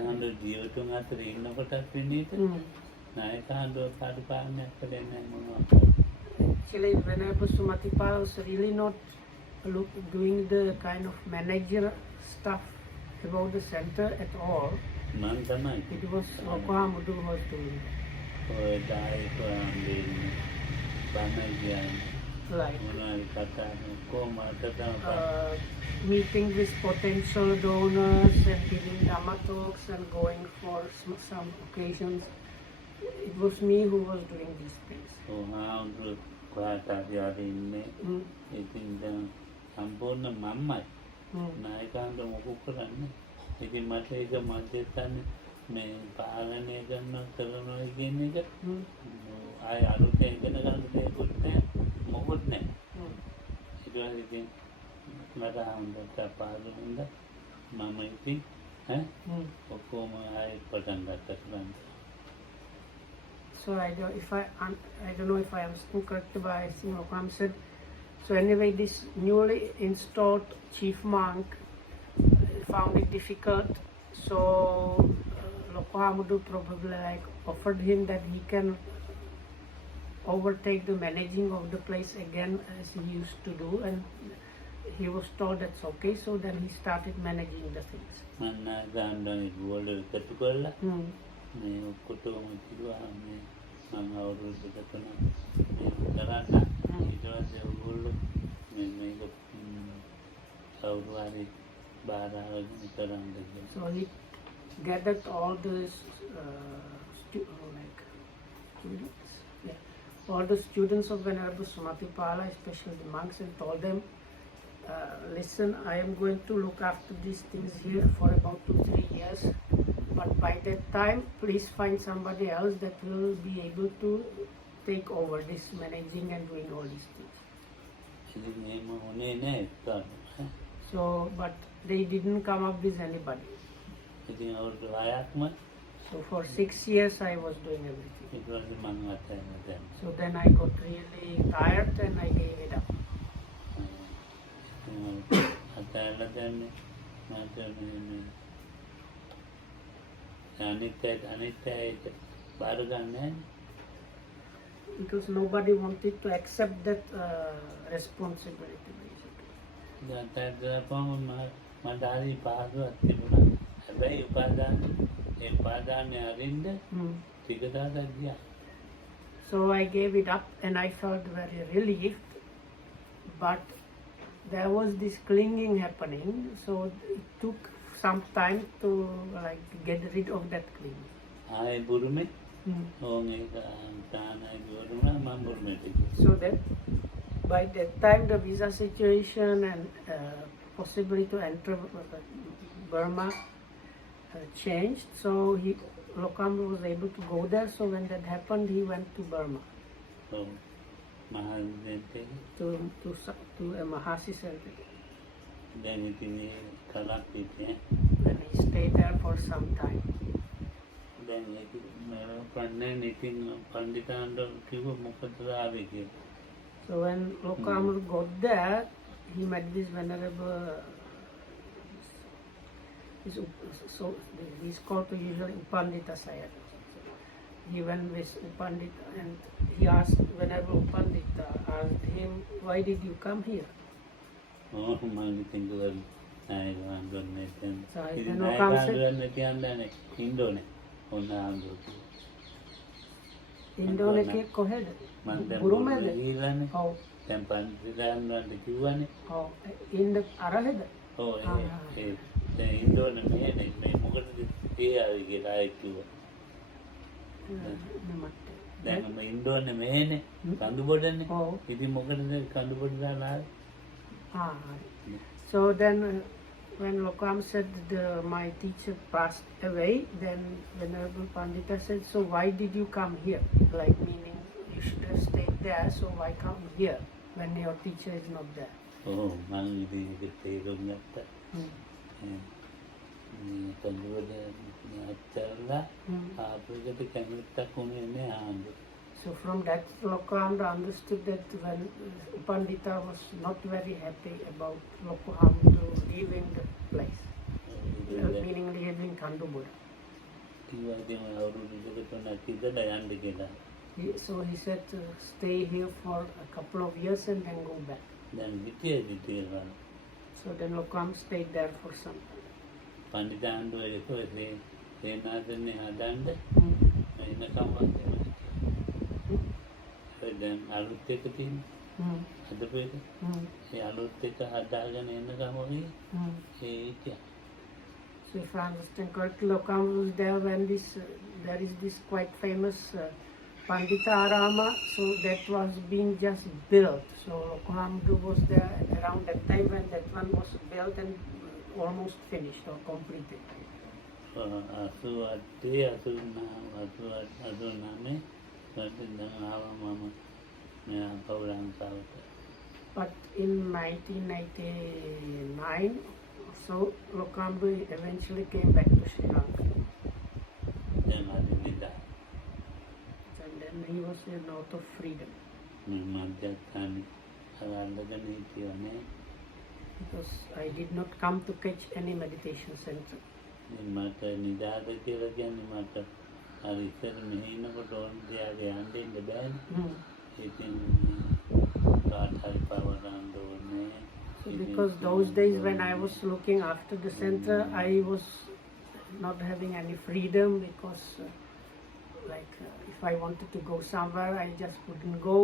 Actually, Venerable Sumatipala was really not doing the kind of manager stuff about the center at all. It was Lokahamudu who was doing it. Right. Meeting with potential donors and giving Dhamma talks and going for some occasions. It was me who was doing these things. සම්පූර්ණ මම්මයි නායකයන්ට මොකක් කරන්නේ ඉතින් මට ඒක මධ්‍යස්ථානේ මේ පාලනය කරනවා කියන එක ආය අලුතෙන් ඉගෙන ගන්න දෙයක්වත් නැහැ මොකොත් නැහැ ඊට පස්සේ ඉතින් මට හම්බුත් පාලනෙන්ද මම ඉතින් ඔක්කොම ආයෙ පටන් ගත්තා කරන්න. So I don't know if I am still correct, but I think Lokam said. So anyway, this newly installed chief monk found it difficult. So Lokahamudu probably offered him that he can overtake the managing of the place again as he used to do, and he was told that's okay. So then he started managing the things. So he gathered all the students of Venerable Sumatipala, especially the monks, and told them, listen, I am going to look after these things here for about 2-3 years, but by that time please find somebody else that will be able to take over this managing and doing all these things. So but they didn't come up with anybody. So for 6 years I was doing everything. It was among other then. So then I got really tired and I gave it up. අතැරලා දැන්නේ මට අනිත් අයට බාර ගන්න නැහැ. Because nobody wanted to accept that responsibility basically. අතැරලාපම මට හරි පහසුවක් තිබුණා. හැබැයි උපාදානය අරින්න ටික දවසක් ගියා. So I gave it up and I felt very relieved, but there was this clinging happening, so it took some time to like get rid of that clinging. ආයේ බුරුමේ ඕන් ඒක තානයි බුරුමේ මම බුරුමේට ගියා. So that by that time the visa situation and possibility to enter Burma changed, so Lokambu was able to go there. So when that happened, he went to Burma. So මහදෙන්තේ to a Mahasi center. දැන් ඉතින් කලක් හිටියේ. And he stayed there for some time. දැන් ඒක පන්නේ ඉතින් පණ්ඩිතාන්ට කිව්ව මොකද ආවේ කියලා. So when Lokambu got there, he met this venerable. So he's called to usually Upandita Sayadaw. He went with Upandita and he asked, whenever Upandita asked him, why did you come here? Oh, මම ඉතින් ගොඩක් නායකයන් ගොන්නේ දැන්. ඉතින් Lokambu said, නායකයන් කියන්නේ ඉන්දෝනේ. ඕන ආන්දෝ. Indonesia කොහෙද? මම දැන් බුරුමේද? ගිහලානේ. ඔව්. දැන් පන්තිදාන්වන්ට කිව්වනේ. ඔව්. ඉන්න අරහෙද? ඔව් ඒ දැන් ඉන්දෝනේ මේ මොකටද ඒ ආවේ කියලා ආයෙ කිව්වා. දැන් මම ඉන්දෝනේ මේනේ කඳු බොඩනේ. ඔව්. ඉතින් මොකටද කඳු බොඩ දාලා ආවේ? So then when Lokambu said my teacher passed away, then Venerable Pandita said, so why did you come here? Like meaning you should have stayed there, so why come here when your teacher is not there? Oh, මම ඉතින් ඒක තේරුම් ගත්තා. කඳු බොඩ අත්තරලා ආපුවකට කැමරටක් උනේ නෑ ආන්දෝ. So from that, Lokambu understood that when Pandita was not very happy about Lokambu leaving the place, meaning leaving Kandubuda. කිව්වා ඉතින් අවුරුදු දෙකක් තුනක් ඉඳලා යන්න කියලා. So he said to stay here for a couple of years and then go back. දැන් විතියදී තියෙනවා. So then Lokambu stayed there for some time. පණ්ඩිතාන්ඩෝ ඒකෝසේ සේනාසනේ හදන්න එනකම් දැන් අලුත් එක තියෙන හදපේක ඒ අලුත් එක හදාගෙන එනකම් වගේ ඒක. So if I understand correctly, Lokambu was there when there is this quite famous Pandita Arama, so that was being just built. So Lokambu was there around that time when that one was built and almost finished or completed. 89 But in 1999, so Lokambu eventually came back to Sri Lanka. And then he was a note of freedom. Because I did not come to catch any meditation center. මට නිදාග කියලා කියන්නේ මට අර ඉස්සර මෙහි ඉන්නකොට ඕන තියාගේ යන්න ඉන්න බෑනේ. ඉතින් කාට හරි පවරන්න ඕනේ. So because those days when I was looking after the center, I was not having any freedom because if I wanted to go somewhere, I just couldn't go.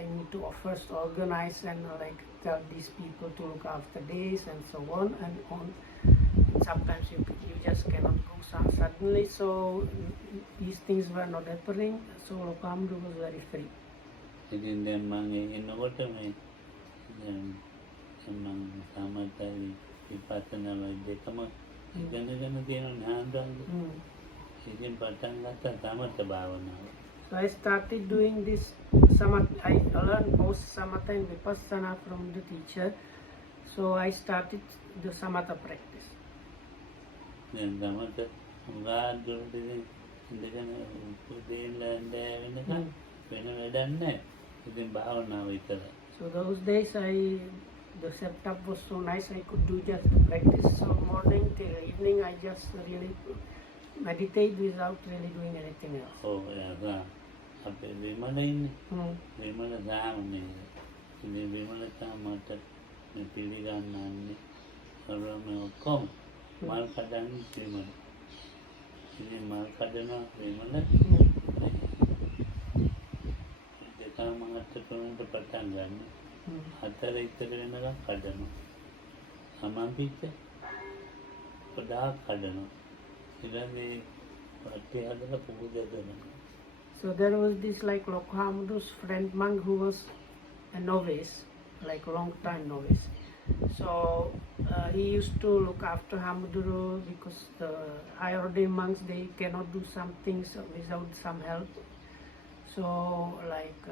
I need to first organize and tell these people to look after this and so on and on. Sometimes you just cannot go suddenly, so these things were not happening. So Lokambu was very free. ඉතින් දැන් මම එනකොට මේ මම සමතයි විපස්සනා දෙකම ඉගෙනගෙන තියෙන ඥානදංග. ඉතින් පටන් ගත්තා සමත භාවනාව. So I started doing this samatha. I learned both samatha and vipassana from the teacher. So I started the samatha practice. දැන් සමත උගාදුරට ඉඳගෙන උදේල ඇඳෑ වෙනකන් වෙන වැඩක් නැහැ. ඉතින් භාවනාව විතරයි. So those days the setup was so nice, I could do just the practice from morning till evening. I just really meditate without really doing anything else. ඔව් එයා අපේ විමල ඉන්නේ. විමල සාමනේ. ඉතින් විමල සාමට මේ පිළිගන්නන්නේ කරම ඔක්කොම මල් කඩන්නේ විමල. ඉතින් මල් කඩනවා විමල. දෙකම අතට පටන් ගන්න. හතර ඉතර වෙනකම් කඩනවා. සමන් පිට පොඩ්ඩක් කඩනවා. ඊළඟේ පටේ හදලා පූජා කරනවා. So there was this like Lokhamudu's friend monk who was a novice, like a long time novice. So he used to look after Hamuduru because the higher ordained monks, they cannot do some things without some help. So like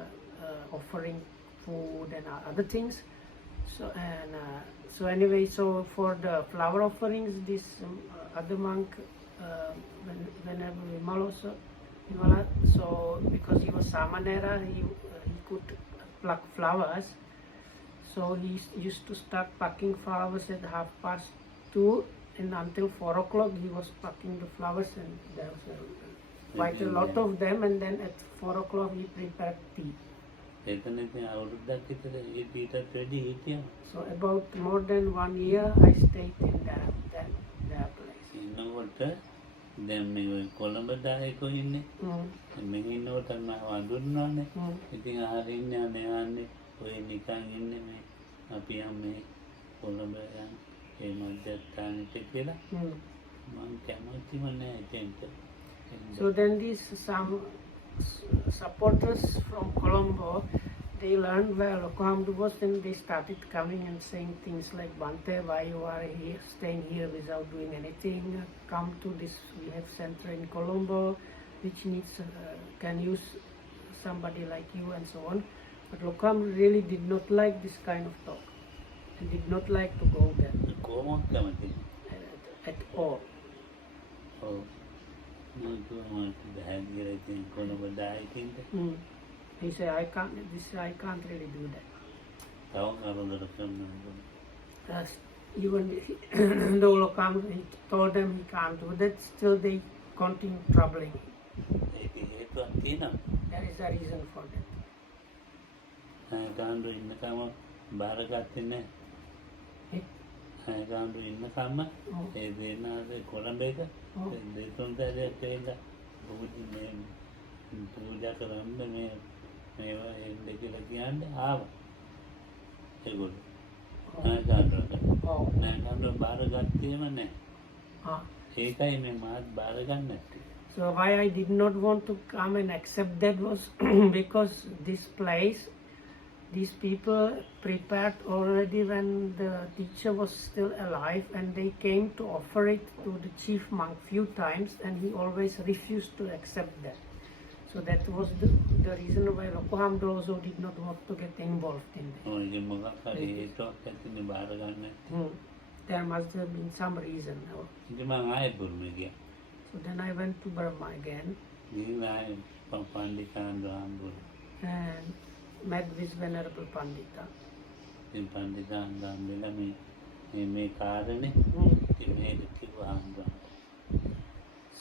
offering food and other things. So anyway, so for the flower offerings, this other monk, whenever Vimala, so because he was Samanera, he could pluck flowers. So he used to start plucking flowers at 2:30, and until 4 o'clock he was plucking the flowers, and there was quite a lot of them. And then at 4 o'clock he prepared tea. So about more than 1 year I stayed in that place. දැන් මේ කොළඹ දායකෝ ඉන්නේ. මෙහි ඉන්නකොට මම වඳුරනවානේ. ඉතින් ආරින්න යන්නේ ඔය නිකන් ඉන්නේ මේ අපි යන්නේ කොළඹ යන ඒ මධ්‍යස්ථානෙට කියලා. මම කැමතිම නැහැ එතෙන්ට. So then these some supporters from Colombo, they learned where Lokhamudu was, and they started coming and saying things like, Bante, why you are here, staying here without doing anything? Come to this, we have center in Colombo, which needs, can use somebody like you, and so on. But Lokhamudu really did not like this kind of talk. He did not like to go there. At all. Oh. He said, I can't really do that. Even though Lokhamudu, he told them he can't do that, still they continue troubling him. There is a reason for that. ගාන්ඩු ඉන්නකම්ම ඒ දෙන්නාද කොළඹ එක දෙතුන් සැරයක් කියලා පූජා කරන්න මේවා එන්න කියලා කියන්න ආවා ඒගොල්ලෝ නෑ බාරගත්තේම නෑ ඒකයි මේ මාත් බාරගන්න නැත්තේ. So why I did not want to come and accept that was because this place, these people prepared already when the teacher was still alive, and they came to offer it to the chief monk few times, and he always refused to accept that. So that was the reason why Lokhamudu also did not want to get involved in that. There must have been some reason. So then I went to Burma again and met with Venerable Pandita.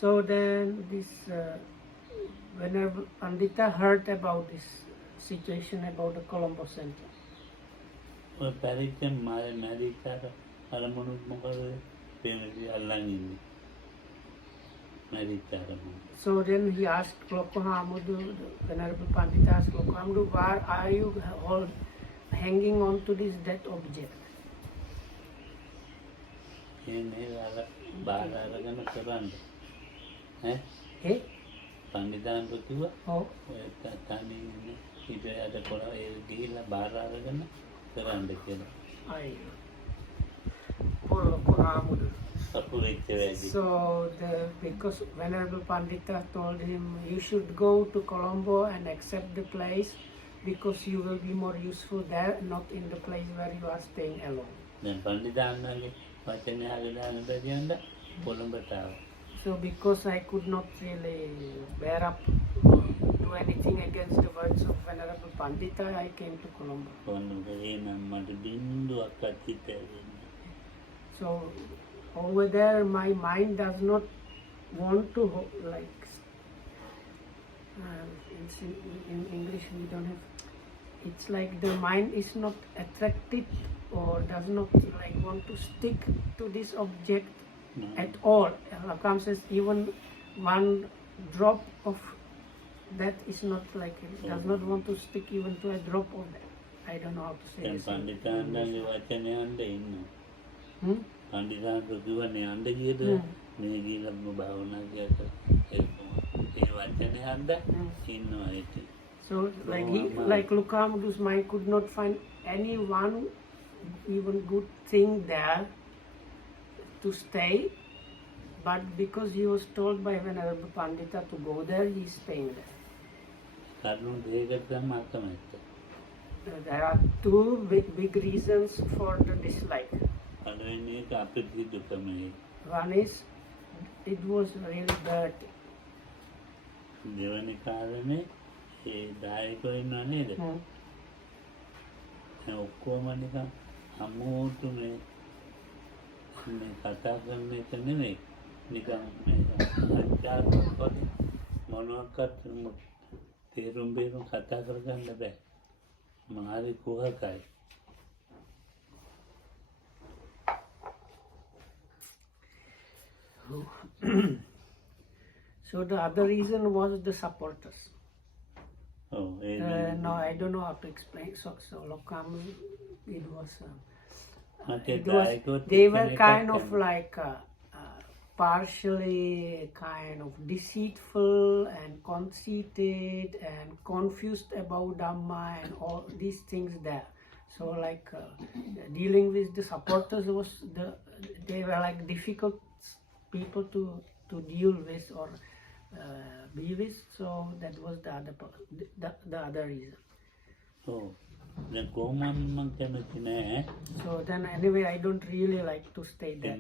So then this Venerable Pandita heard about this situation about the Colombo Center. So then he asked Lokhamudu, Venerable Pandita asked Lokhamudu, why are you all hanging on to this dead object? Oh. Poor Lokhamudu. So because Venerable Pandita told him, you should go to Colombo and accept the place because you will be more useful there, not in the place where you are staying alone. So because I could not really bear up do anything against the words of Venerable Pandita, I came to Colombo. So over there, my mind does not want to in English we don't have. It's like the mind is not attracted or does not like want to stick to this object at all. Lakam says even one drop of that is not like it does not want to stick even to a drop of that. I don't know how to say this. So like Lukamudu's mind could not find any one even good thing there to stay, but because he was told by Venerable Pandita to go there, he is staying there. There are two big reasons for the dislike. One is it was really dirty. කතා කරන එක නෙමෙයි නිකන් මේ අචාර වගේ මොනවාක්වත් තේරුම් බේරුම් කතා කරගන්න බෑ Marie කුහකයි. So the other reason was the supporters. Oh, no, I don't know how to explain. So Lokam, it was they were kind of like partially kind of deceitful and conceited and confused about Dhamma and all these things there. So like dealing with the supporters they were like difficult people to deal with or be with. So that was the other reason. Oh. So then anyway I don't really like to stay there.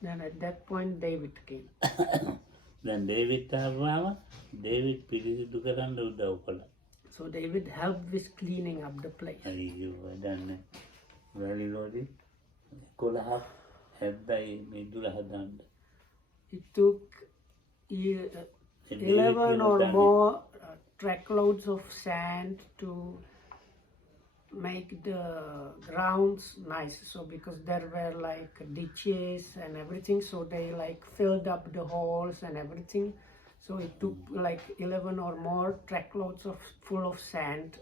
Then at that point David came. Then David So David helped with cleaning up the place. It took 11 or more truckloads of sand to make the grounds nice. So because there were like ditches and everything, so they like filled up the holes and everything. So it took like 11 or more truckloads full of sand.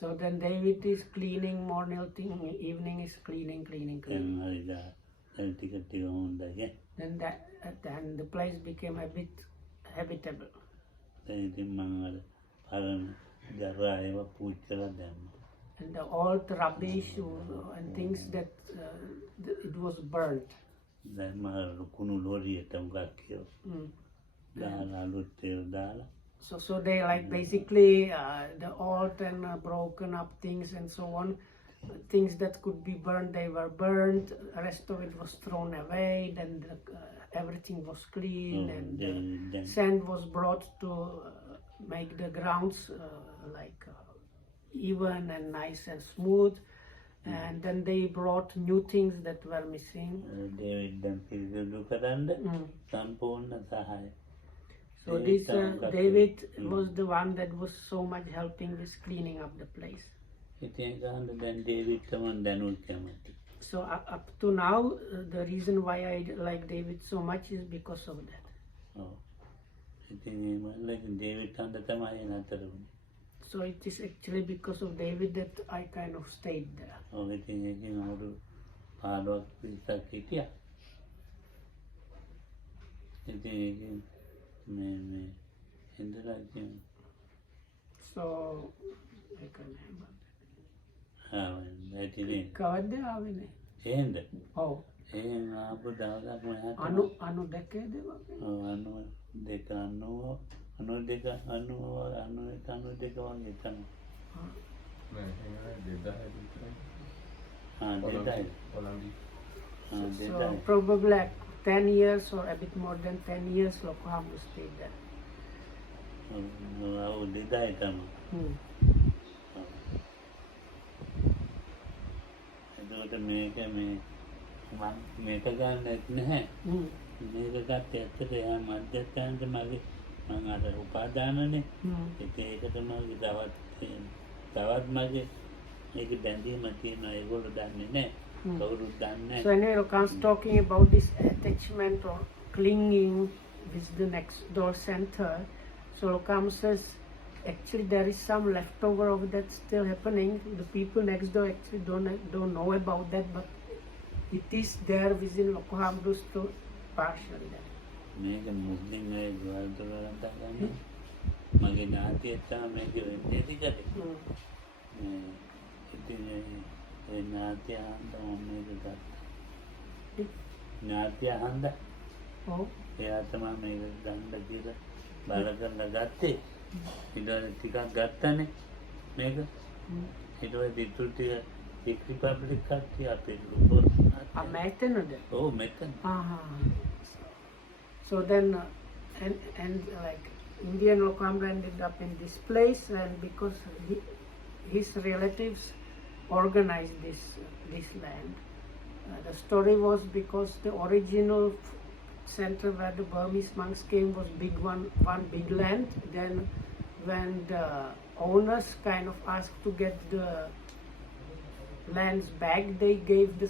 So then David is cleaning morning, evening is cleaning. Then the place became a bit habitable. And all the rubbish and things that it was burnt. So they like basically the old and broken up things and so on. Things that could be burned, they were burned. The rest of it was thrown away. Then everything was clean and the sand was brought to make the grounds even and nice and smooth. And then they brought new things that were missing. So this David was the one that was so much helping with cleaning up the place. So up to now, the reason why I like David so much is because of that. So it is actually because of David that I kind of stayed there. So I can කවද්ද ආවෙන්නේ? එහෙන්ද? ඔව්. එහෙන් ආපු දවසක් මම 92 වගේ. ඔව් 92 වගේ තමයි. දෙදයි. So probably like 10 years or a bit more than 10 years Lokohamu stayed there. දෙදයි තම. එතකොට මේක මේක ගන්නත් නැහැ. මේක ගත්ත ඇත්තට එයා මධ්‍යස්ථානට මගේ මම අර උපාදානනේ. ඒකට මගේ තවත් මගේ මේක බැඳීම තියෙනවා ඒගොල්ලෝ දන්නේ නැහැ. කවුරුත් දන්නේ නැහැ. So anyway, Lokam's talking about this attachment or clinging with the next door center. So Lokam says actually there is some leftover of that still happening. The people next door actually don't know about that, but it is there within Lokohamru's store partially there. මේක මුස්ලිම් අය ගවල් දොරවල් දාගන්න මගේ නාතිය තමයි මේක වෙන්නේ ටිකට ඉතින් ඒ නාතිය හන්ද මේක ගත්තා නාතිය හන්ද එයා තමයි මේක ගන්න කියලා බල කරලා ගත්තේ ඊට ටිකක් ගත්තනේ මේක ඊට පස්සේ ටික රිපබ්ලික් කට්ටිය අපේ ගෲප් මෙතනද මෙතන So then and like Indian Lokam ended up in this place, and because his relatives organized this land. The story was because the original center where the Burmese monks came was one big land. Then when the owners kind of asked to get the lands back, they gave the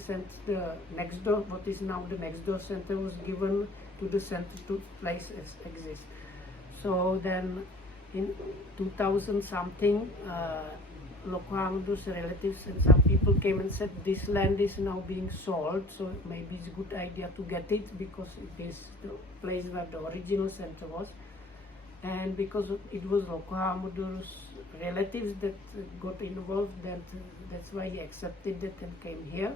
next door, what is now the next door center, was given to the center to place exist. So then in 2000 something, Lokohamru's relatives and some people came and said this land is now being sold, so maybe it's a good idea to get it because it is the place where the original center was. And because it was Lokohamru's relatives that got involved, that's why he accepted it and came here.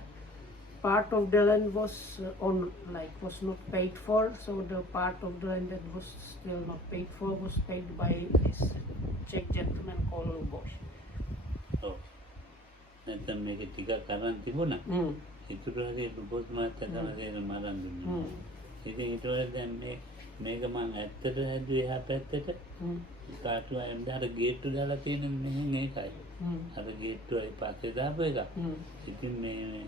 Part of the land was was not paid for, so the part of the land that was still not paid for was paid by this Czech gentleman called Luboš. නැත්නම් මේක ටිකක් අරන් තිබුණා. ඉතුරු හරිය රුබෝස් මාත්‍යා තමයි මරන් දුන්නේ. ඉතින් ඊට පස්සේ දැන් මේක මම ඇත්තට හැදුවේ එහා පැත්තට. කාටුවා එම්ද අර ගේට්ටු දාලා තියෙන මෙහෙන් ඒකයි. අර ගේට්ටුවයි පස්සේ දාපු එක. ඉතින් මේ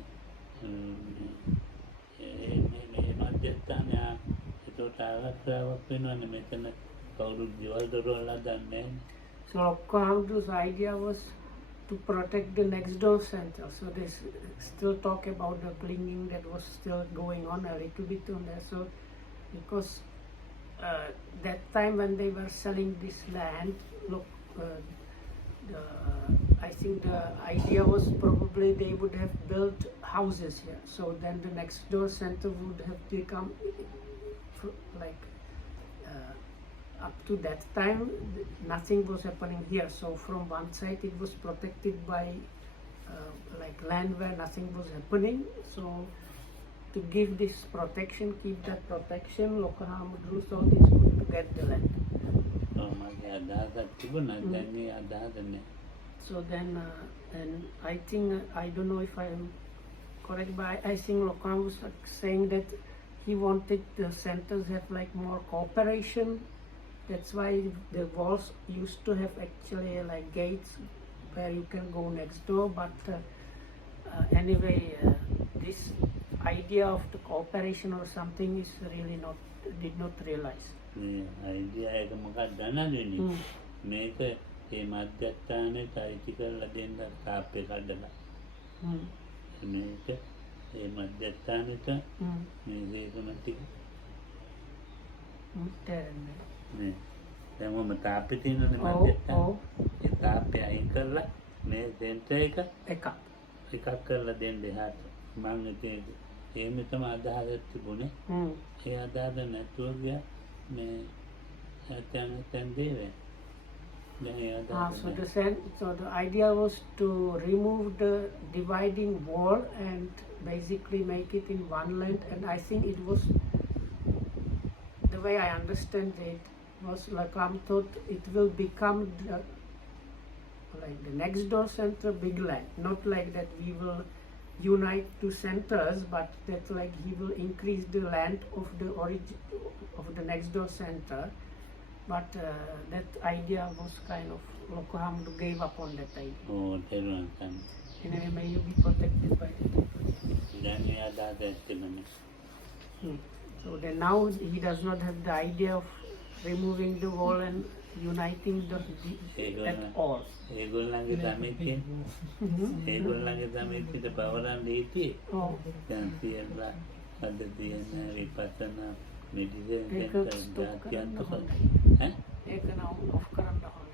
මධ්‍යස්ථානය ඒකට ආරක්ෂාවක් වෙනවනේ මෙතන කවුරුත් ජීවල් දොරවල් හදන්නේ. So Lokohamru's idea was to protect the next door center. So they still talk about the clinging that was still going on a little bit on there. So because that time when they were selling this land, I think the idea was probably they would have built houses here. So then the next door center would have become like up to that time nothing was happening here. So from one side it was protected by like land where nothing was happening. So to give this protection, keep that protection, Lokohamru thought it's good to get the land. So then and I think I don't know if I am correct, but I think Lokohamru was saying that he wanted the centers have like more cooperation. That's why the walls used to have actually like gates where you can go next door. But anyway, this idea of the cooperation or something is really did not realize. idea එක මොකක්ද දන්නවද? මේක ඒ මධ්‍යස්ථානයේ අයිති කරලා දෙන්න තාප්පේ කඩලා. මේක ඒ මධ්‍යස්ථානෙට මේ දේශන ටික දැන් මම තාප්පේ තියෙනනේ මධ්‍යස්ථාන. ඒ තාප්පේ අයින් කරලා මේ සෙන්ටර් එකක් කරලා දෙන්න එහාට. මම ඉතින් එහෙම තමයි අදහස් තිබුණේ. ඒ අදහස නැතුව ගියා මේ තැන් දේවේ. So the idea was to remove the dividing wall and basically make it in one land, and I think it was the way I understand it was Lokam thought it will become like the next door center big land, not like that we will unite two centers, but that like he will increase the land of the origin of the next door center. But that idea was kind of Lokohamdu gave up on that idea. Oh, තේරුණා තමයි. Anyway, may you be protected by that. දැන් එයා දාතයක් තිබුණේ. So then now he does not have the idea of removing the wall and uniting at all. ඒගොල්ලන්ගේ සමිතිය ඒගොල්ලන්ගේ සමිතියට පවරන් දීතියි. Oh. දැන් තියලා අද තියෙන විපස්සනා මෙඩිටේෂන් ඒක සෙන්ටර් stop දාතියක් කරන්න ඈ ඒක now off කරන්න ඕන.